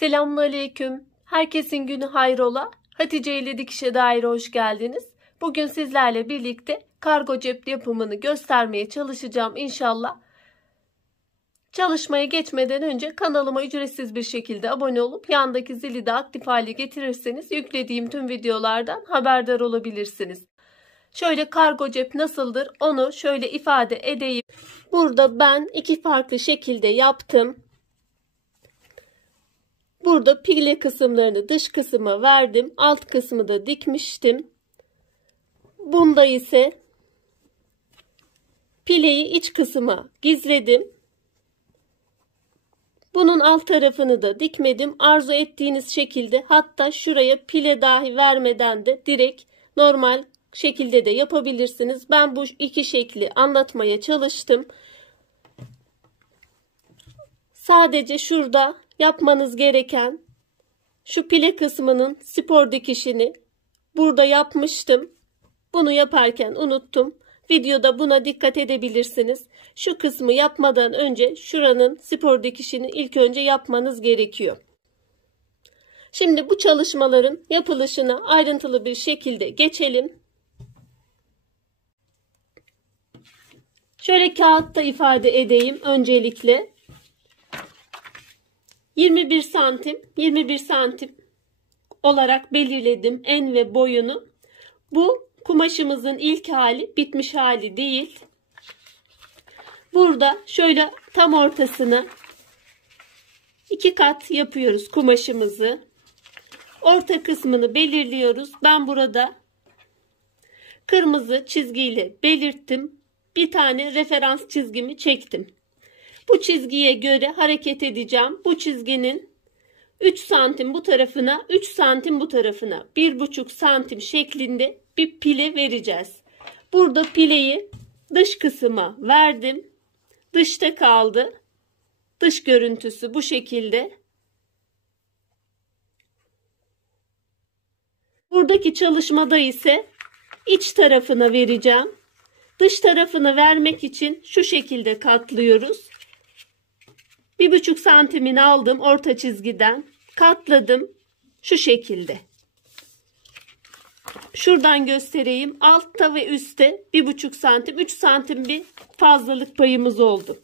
Selamünaleyküm. Herkesin günü hayrola. Hatice ile Dikişe Daire hoş geldiniz. Bugün sizlerle birlikte kargo cep yapımını göstermeye çalışacağım inşallah. Çalışmaya geçmeden önce kanalıma ücretsiz bir şekilde abone olup yandaki zili de aktif hale getirirseniz yüklediğim tüm videolardan haberdar olabilirsiniz. Şöyle kargo cep nasıldır onu şöyle ifade edeyim. Burada ben iki farklı şekilde yaptım. Burada pile kısımlarını dış kısma verdim. Alt kısmı da dikmiştim. Bunda ise pileyi iç kısma gizledim. Bunun alt tarafını da dikmedim. Arzu ettiğiniz şekilde, hatta şuraya pile dahi vermeden de direkt normal şekilde de yapabilirsiniz. Ben bu iki şekli anlatmaya çalıştım. Sadece şurada yapmanız gereken şu pile kısmının spor dikişini burada yapmıştım. Bunu yaparken unuttum. Videoda buna dikkat edebilirsiniz. Şu kısmı yapmadan önce şuranın spor dikişini ilk önce yapmanız gerekiyor. Şimdi bu çalışmaların yapılışına ayrıntılı bir şekilde geçelim. Şöyle kağıtta ifade edeyim öncelikle. 21 santim olarak belirledim en ve boyunu. Bu kumaşımızın ilk hali, bitmiş hali değil. Burada şöyle tam ortasına 2 kat yapıyoruz kumaşımızı. Orta kısmını belirliyoruz. Ben burada kırmızı çizgiyle belirttim. Bir tane referans çizgimi çektim. Bu çizgiye göre hareket edeceğim. Bu çizginin 3 santim bu tarafına, 3 santim bu tarafına, 1,5 santim şeklinde bir pile vereceğiz. Burada pileyi dış kısma verdim. Dışta kaldı. Dış görüntüsü bu şekilde. Buradaki çalışmada ise iç tarafına vereceğim. Dış tarafını vermek için şu şekilde katlıyoruz. 1,5 santimini aldım orta çizgiden. Katladım. Şu şekilde. Şuradan göstereyim. Altta ve üstte 1,5 santim, 3 santim bir fazlalık payımız oldu.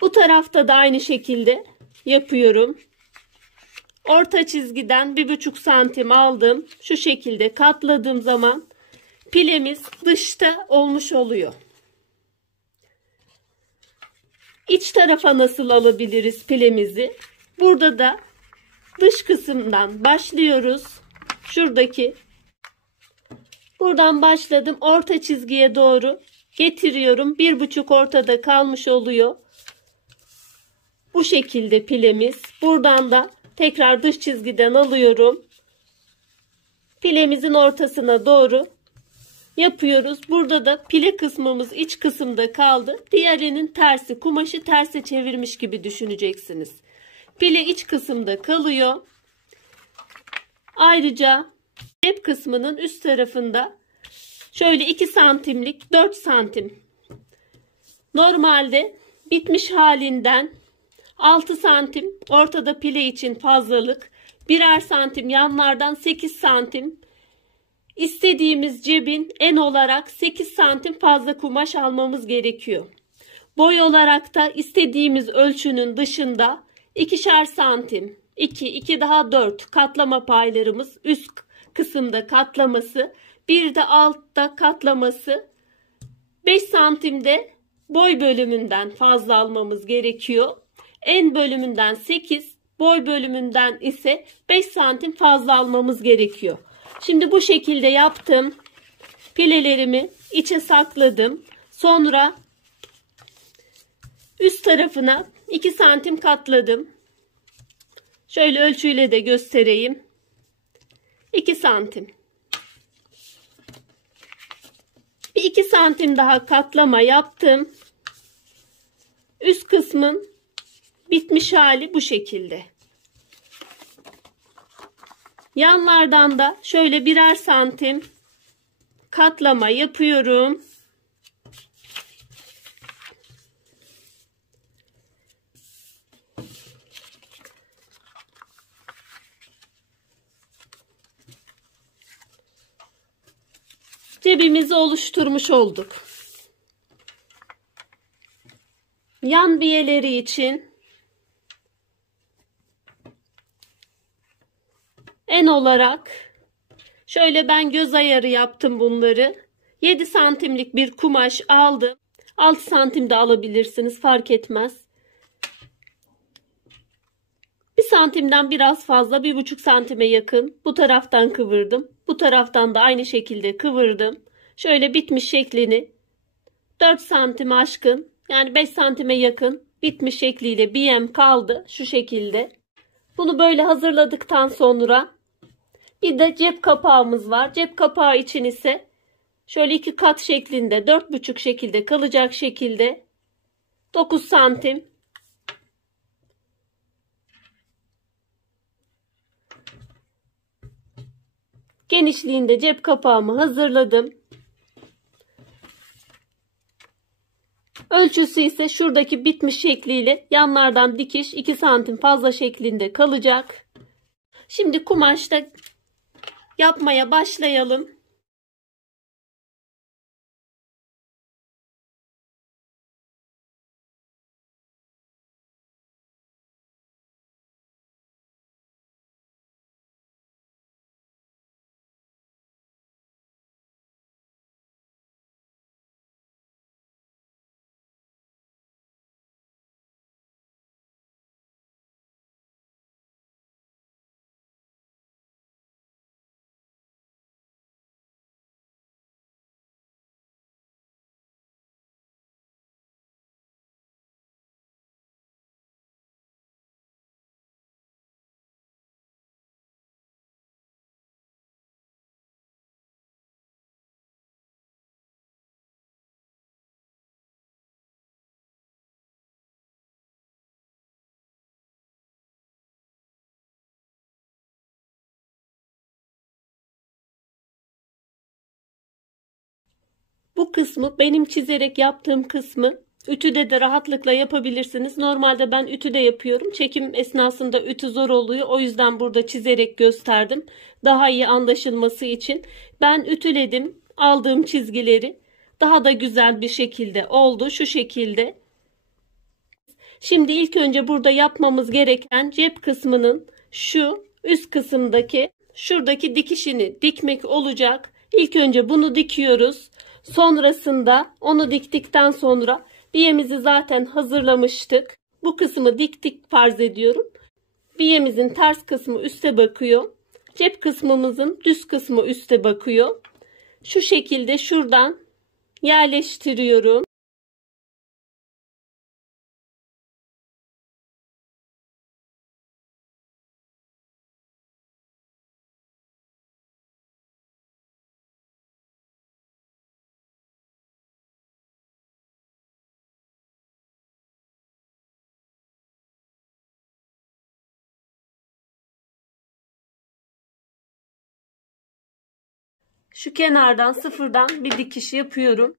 Bu tarafta da aynı şekilde yapıyorum. Orta çizgiden 1,5 santim aldım. Şu şekilde katladığım zaman pilemiz dışta olmuş oluyor. İç tarafa nasıl alabiliriz pilemizi? Burada da dış kısımdan başlıyoruz. Buradan başladım. Orta çizgiye doğru getiriyorum. 1,5 ortada kalmış oluyor. Bu şekilde pilemiz. Buradan da tekrar dış çizgiden alıyorum. Pilemizin ortasına doğru yapıyoruz. Burada da pile kısmımız iç kısımda kaldı. Diğerinin tersi, kumaşı terse çevirmiş gibi düşüneceksiniz. Pile iç kısımda kalıyor. Ayrıca cep kısmının üst tarafında şöyle 2 santimlik 4 santim. Normalde bitmiş halinden 6 santim ortada pile için fazlalık. Birer santim yanlardan 8 santim. İstediğimiz cebin en olarak 8 santim fazla kumaş almamız gerekiyor. Boy olarak da istediğimiz ölçünün dışında 2'şer santim, 2 daha 4 katlama paylarımız, üst kısımda katlaması, bir de altta katlaması, 5 santimde boy bölümünden fazla almamız gerekiyor. En bölümünden 8, boy bölümünden ise 5 santim fazla almamız gerekiyor. Şimdi bu şekilde yaptım. Pilelerimi içe sakladım. Sonra üst tarafına 2 santim katladım. Şöyle ölçüyle de göstereyim. 2 santim. Bir 2 santim daha katlama yaptım. Üst kısmın bitmiş hali bu şekilde. Yanlardan da şöyle birer santim katlama yapıyorum. Cebimizi oluşturmuş olduk. Yan biyeleri için en olarak şöyle ben göz ayarı yaptım bunları. 7 santimlik bir kumaş aldım. 6 santim de alabilirsiniz, fark etmez. 1 santimden biraz fazla, 1,5 santime yakın bu taraftan kıvırdım. Bu taraftan da aynı şekilde kıvırdım. Şöyle bitmiş şeklini 4 santime aşkın, yani 5 santime yakın bitmiş şekliyle biyem kaldı şu şekilde. Bunu böyle hazırladıktan sonra bir de cep kapağımız var. Cep kapağı için ise şöyle 2 kat şeklinde 4,5 şekilde kalacak şekilde 9 santim genişliğinde cep kapağımı hazırladım. Ölçüsü ise şuradaki bitmiş şekliyle yanlardan dikiş 2 santim fazla şeklinde kalacak. Şimdi kumaşta yapmaya başlayalım. Bu kısmı, benim çizerek yaptığım kısmı ütüde de rahatlıkla yapabilirsiniz. Normalde ben ütüde yapıyorum. Çekim esnasında ütü zor oluyor. O yüzden burada çizerek gösterdim. Daha iyi anlaşılması için. Ben ütüledim aldığım çizgileri. Daha da güzel bir şekilde oldu. Şu şekilde. Şimdi ilk önce burada yapmamız gereken cep kısmının şu üst kısımdaki şuradaki dikişini dikmek olacak. İlk önce bunu dikiyoruz. Sonrasında onu diktikten sonra biyemizi zaten hazırlamıştık. Bu kısmı diktik farz ediyorum. Biyemizin ters kısmı üste bakıyor. Cep kısmımızın düz kısmı üste bakıyor. Şu şekilde şuradan yerleştiriyorum. Şu kenardan sıfırdan bir dikiş yapıyorum.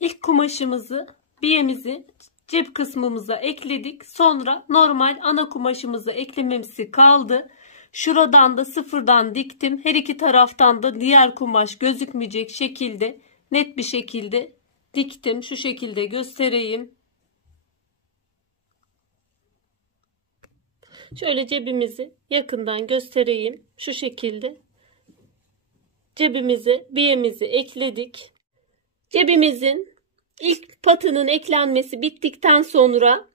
İlk kumaşımızı, biyemizi cep kısmımıza ekledik. Sonra normal ana kumaşımızı eklememiz kaldı. Şuradan da sıfırdan diktim. Her iki taraftan da diğer kumaş gözükmeyecek şekilde net bir şekilde diktim. Şu şekilde göstereyim. Şöyle cebimizi yakından göstereyim. Şu şekilde cebimizi, biyemizi ekledik. Cebimizin ilk patının eklenmesi bittikten sonra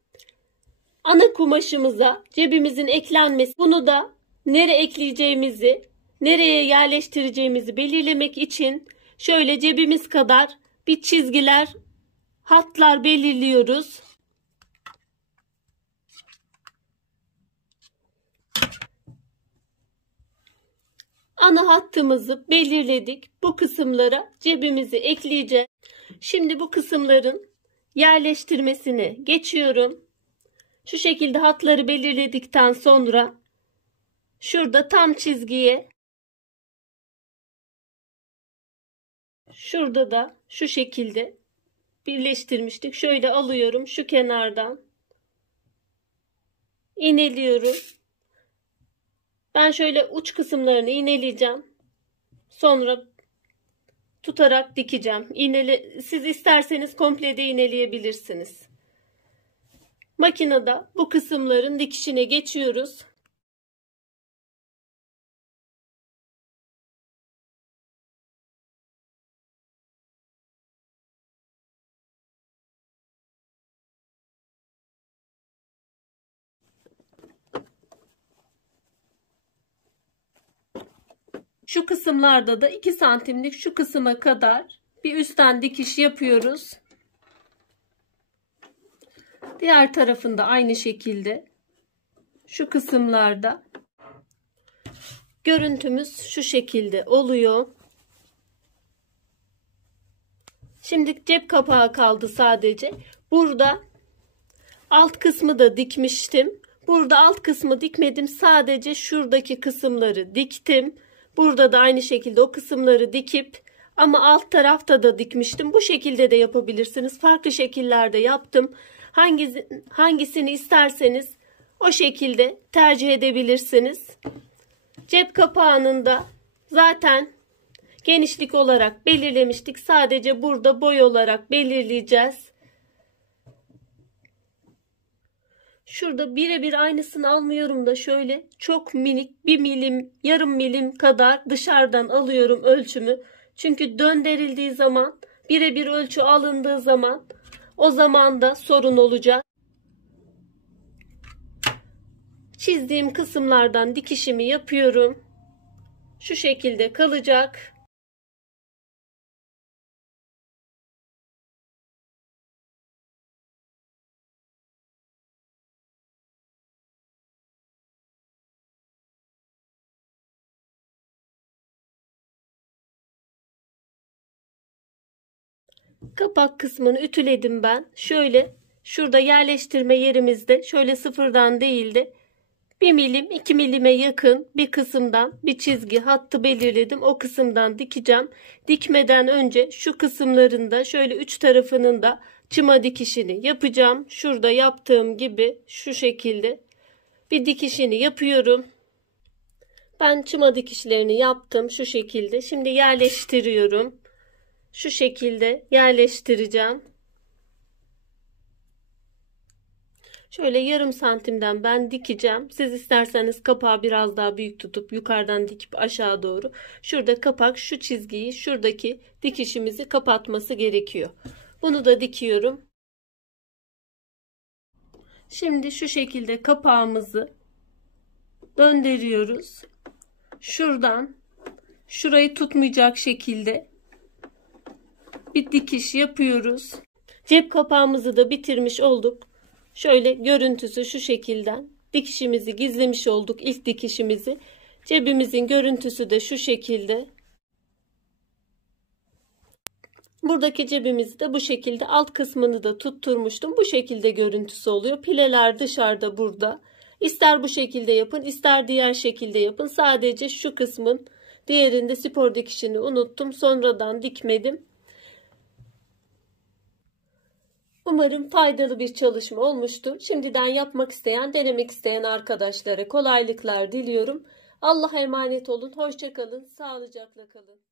ana kumaşımıza cebimizin eklenmesi, bunu da nereye ekleyeceğimizi nereye yerleştireceğimizi belirlemek için şöyle cebimiz kadar bir çizgiler, hatlar belirliyoruz. Ana hattımızı belirledik. Bu kısımlara cebimizi ekleyeceğiz. Şimdi bu kısımların yerleştirmesine geçiyorum. Şu şekilde hatları belirledikten sonra şurada tam çizgiye, şurada da şu şekilde birleştirmiştik. Şöyle alıyorum, şu kenardan iğneliyorum. Ben şöyle uç kısımlarını iğneleyeceğim. Sonra tutarak dikeceğim. Siz isterseniz komple de iğneleyebilirsiniz. Makinede bu kısımların dikişine geçiyoruz. Şu kısımlarda da 2 santimlik şu kısma kadar bir üstten dikiş yapıyoruz. Diğer tarafında aynı şekilde şu kısımlarda görüntümüz şu şekilde oluyor. Şimdi cep kapağı kaldı sadece. Burada alt kısmı da dikmiştim. Burada alt kısmı dikmedim. Sadece şuradaki kısımları diktim. Burada da aynı şekilde o kısımları dikip ama alt tarafta da dikmiştim. Bu şekilde de yapabilirsiniz. Farklı şekillerde yaptım. Hangisini isterseniz o şekilde tercih edebilirsiniz. Cep kapağının da zaten genişlik olarak belirlemiştik. Sadece burada boy olarak belirleyeceğiz. Şurada birebir aynısını almıyorum da şöyle çok minik 1 milim, yarım milim kadar dışarıdan alıyorum ölçümü. Çünkü döndürüldüğü zaman, birebir ölçü alındığı zaman o zaman da sorun olacak. Çizdiğim kısımlardan dikişimi yapıyorum. Şu şekilde kalacak. Kapak kısmını ütüledim ben. Şöyle şurada yerleştirme yerimizde şöyle sıfırdan değil de 1 milim 2 milime yakın bir kısımdan bir çizgi hattı belirledim. O kısımdan dikeceğim. Dikmeden önce şu kısımlarında şöyle 3 tarafının da çıma dikişini yapacağım. Şurada yaptığım gibi şu şekilde bir dikişini yapıyorum. Ben çıma dikişlerini yaptım şu şekilde. Şimdi yerleştiriyorum. Şu şekilde yerleştireceğim. Şöyle yarım santimden ben dikeceğim. Siz isterseniz kapağı biraz daha büyük tutup yukarıdan dikip aşağı doğru. Şurada kapak şu çizgiyi, şuradaki dikişimizi kapatması gerekiyor. Bunu da dikiyorum. Şimdi şu şekilde kapağımızı döndürüyoruz. Şuradan şurayı tutmayacak şekilde bir dikiş yapıyoruz. Cep kapağımızı da bitirmiş olduk. Şöyle görüntüsü şu şekilden. Dikişimizi gizlemiş olduk. İlk dikişimizi. Cebimizin görüntüsü de şu şekilde. Buradaki cebimizi de bu şekilde alt kısmını da tutturmuştum. Bu şekilde görüntüsü oluyor. Pileler dışarıda burada. İster bu şekilde yapın, ister diğer şekilde yapın. Sadece şu kısmın diğerinde spor dikişini unuttum. Sonradan dikmedim. Umarım faydalı bir çalışma olmuştur. Şimdiden yapmak isteyen, denemek isteyen arkadaşlara kolaylıklar diliyorum. Allah'a emanet olun. Hoşça kalın. Sağlıcakla kalın.